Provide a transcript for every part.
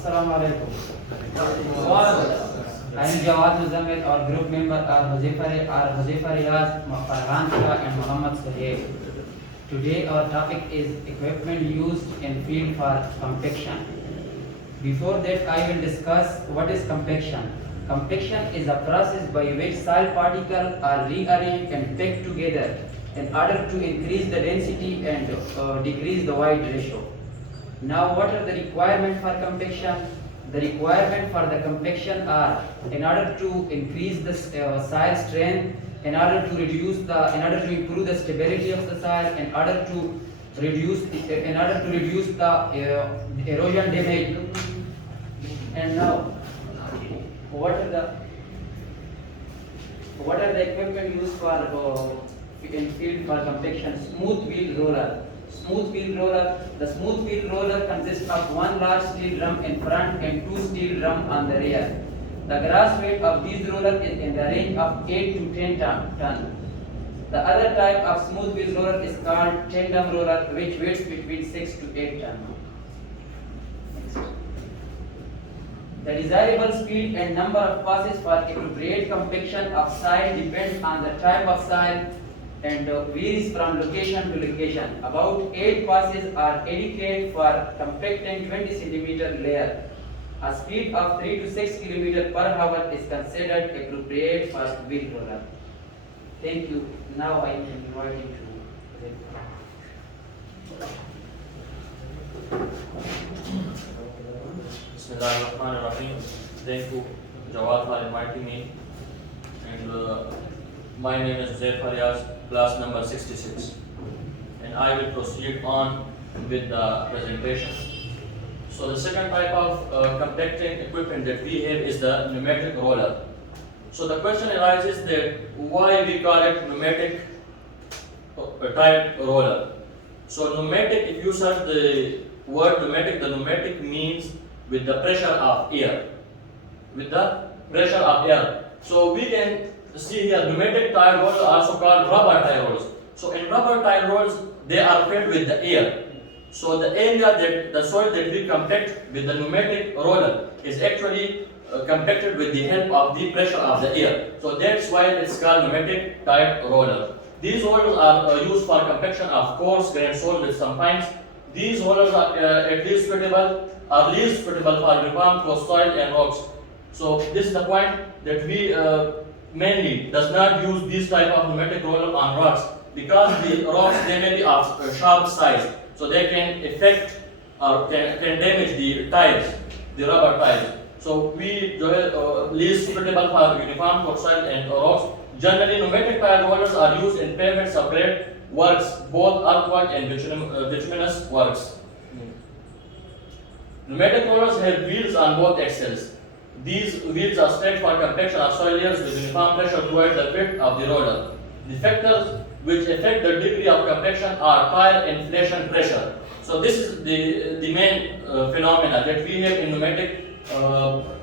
Assalamu alaikum. I am Jawad Muzammil, our group member are Huzaifa Riaz, Farhan Shah and Muhammad Suhaib. Today our topic is equipment used in field for compaction. Before that I will discuss what is compaction. Compaction is a process by which soil particles are rearranged and packed together in order to increase the density and decrease the weight ratio. Now what are the requirements for compaction? The requirement for the compaction are in order to increase the soil strength, in order to improve the stability of the soil, in order to reduce the erosion damage. And now what are the equipment used for in field for compaction? Smooth wheel roller. The smooth wheel roller consists of one large steel drum in front and two steel drums on the rear. The gross weight of these rollers is in the range of 8 to 10 ton. The other type of smooth wheel roller is called tandem roller, which weighs between 6 to 8 ton. The desirable speed and number of passes for appropriate compaction of soil depends on the type of soil and varies from location to location. About 8 passes are adequate for compacting 20 cm layer. A speed of 3 to 6 km per hour is considered appropriate for wheel roller. Thank you. Now I am inviting Bismillahirrahmanirrahim. Thank you, Jawad, for inviting me. And my name is Huzaifa Riaz, class number 66. And I will proceed on with the presentation. So the second type of compacting equipment that we have is the pneumatic roller. So the question arises that why we call it pneumatic type roller. So pneumatic, if you search the word pneumatic, the pneumatic means with the pressure of air. With the pressure of air. So we can see here pneumatic tire rollers are also called rubber tire rollers. So in rubber tire rollers, they are filled with the air. So the area that the soil that we compact with the pneumatic roller is actually compacted with the help of the pressure of the air. So that's why it's called pneumatic type roller. These rollers are used for compaction of coarse grained soil with some fines. These rollers are least suitable for uniform coarse soil and rocks. So this is the point that we mainly does not use this type of pneumatic roller on rocks, because the rocks they may be of sharp size, so they can affect or can damage the tires, the rubber tires. So we least suitable for uniform coarse soil and rocks. Generally, pneumatic tire rollers are used in pavement subgrade works, both earthwork and bituminous works. Pneumatic rollers have wheels on both axles. These wheels are stacked for compaction of soil layers with uniform pressure towards the width of the roller. The factors which affect the degree of compaction are tire inflation pressure. So this is the main phenomena that we have in pneumatic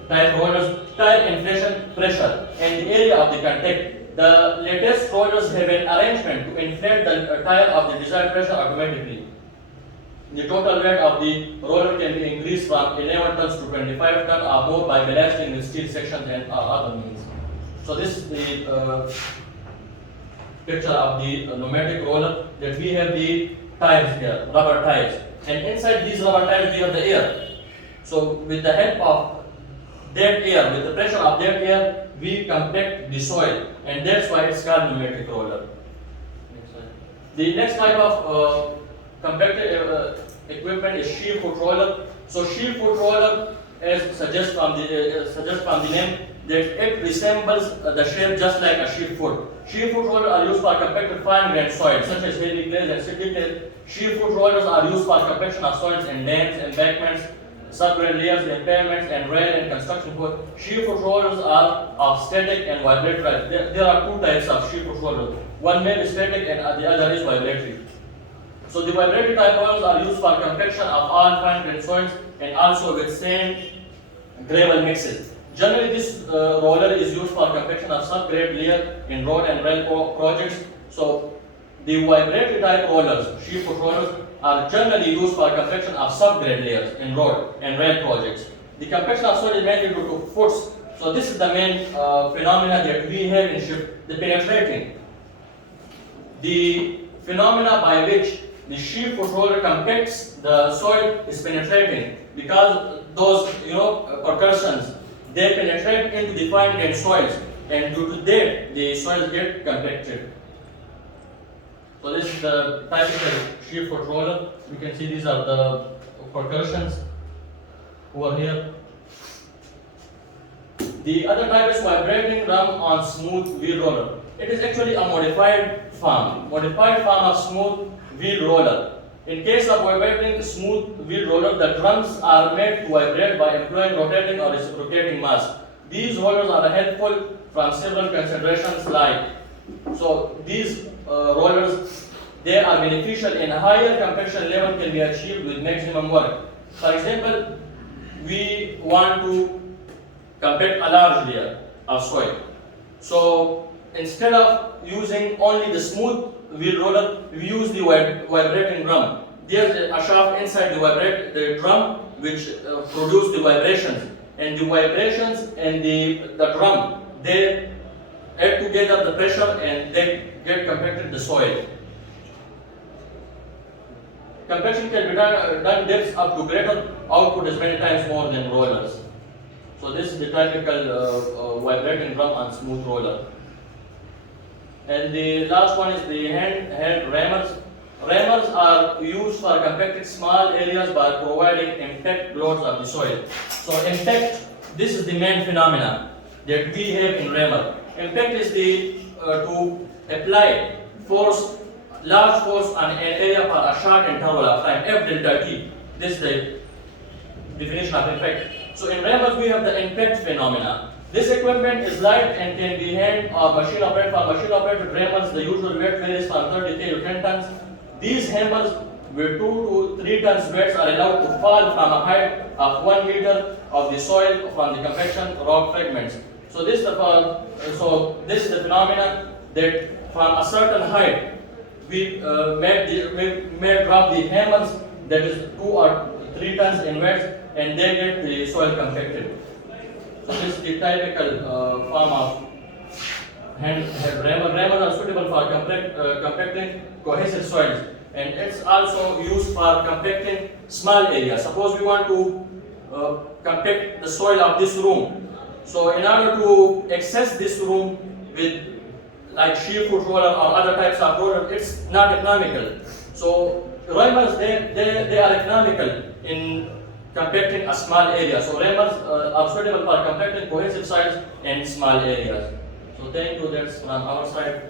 type rollers: tire inflation pressure and the area of the contact. The latest rollers have an arrangement to inflate the tire of the desired pressure automatically. The total weight of the roller can be increased from 11 tons to 25 tons or more by blasting the steel sections and other means. So this is the picture of the pneumatic roller, that we have the tires here, rubber tires, and inside these rubber tires we have the air. So with the help of that air, with the pressure of that air, we compact the soil, and that's why it's called pneumatic roller. The next type of compacted equipment is shear foot roller. So shear foot roller, as suggests from the name, that it resembles the shape just like a shear foot. Shear foot rollers are used for compacted fine grained soil such as hilly clays and silty clays. Shear foot rollers are used for compaction of soils in dams, embankments, subgrade layers, in pavements, and rail and construction work. Shear foot rollers are of static and vibratory. There are two types of shear foot rollers. One may be static and the other is vibratory. So the vibratory type rollers are used for compaction of all fine grained soils and also with sand gravel mixes. Generally, this roller is used for compaction of subgrade layer in road and rail projects. So the vibratory type rollers, shear foot rollers, are generally used for compaction of subgrade layers in road and rail projects. The compaction of soil is mainly due to force. So this is the main phenomena that we have in shift, the penetrating. The phenomena by which the shear foot roller compacts the soil is penetrating, because those percussions, they penetrate into the fine-grained soils, and due to that the soils get compacted. So this is the typical shear foot roller. You can see these are the percussions over here. The other type is vibrating drum on smooth wheel roller. It is actually a modified form of smooth wheel roller. In case of vibrating smooth wheel roller, the drums are made to vibrate by employing rotating or reciprocating mass. These rollers are helpful from several considerations like, so these rollers, they are beneficial in a higher compaction level can be achieved with maximum work. For example, we want to compact a large layer of soil. So instead of using only the smooth wheel roller, we use the vibrating drum. There's a shaft inside the drum which produce the vibrations, and the vibrations and the drum, they add together the pressure and they get compacted the soil. Compaction can be done depths up to greater output as many times more than rollers. So this is the typical vibrating drum on smooth roller. And the last one is the hand rammers. Rammers are used for compacting small areas by providing impact loads of the soil. So impact, this is the main phenomena that we have in rammer. Impact is the to apply force, large force on an area for a short interval of time, F delta T. This is the definition of impact. So in rammers we have the impact phenomena. This equipment is light and can be hand or machine operated. For machine operated rammers, the usual weight varies from 30 to 10 tons. These hammers with 2 to 3 tons weights are allowed to fall from a height of 1 meter of the soil from the compaction rock fragments. So this is the phenomenon that from a certain height we may drop the hammers that is 2 or 3 tons in weight, and they get the soil compacted. So this is the typical form of hand rammer. Rammers are suitable for compacting cohesive soils, and it's also used for compacting small areas. Suppose we want to compact the soil of this room. So in order to access this room with like shear foot roller or other types of roller, it's not economical. So rammers, they are economical in compacting a small area. So rammers are suitable for compacting cohesive soils and small areas. So thank you, that's from our side.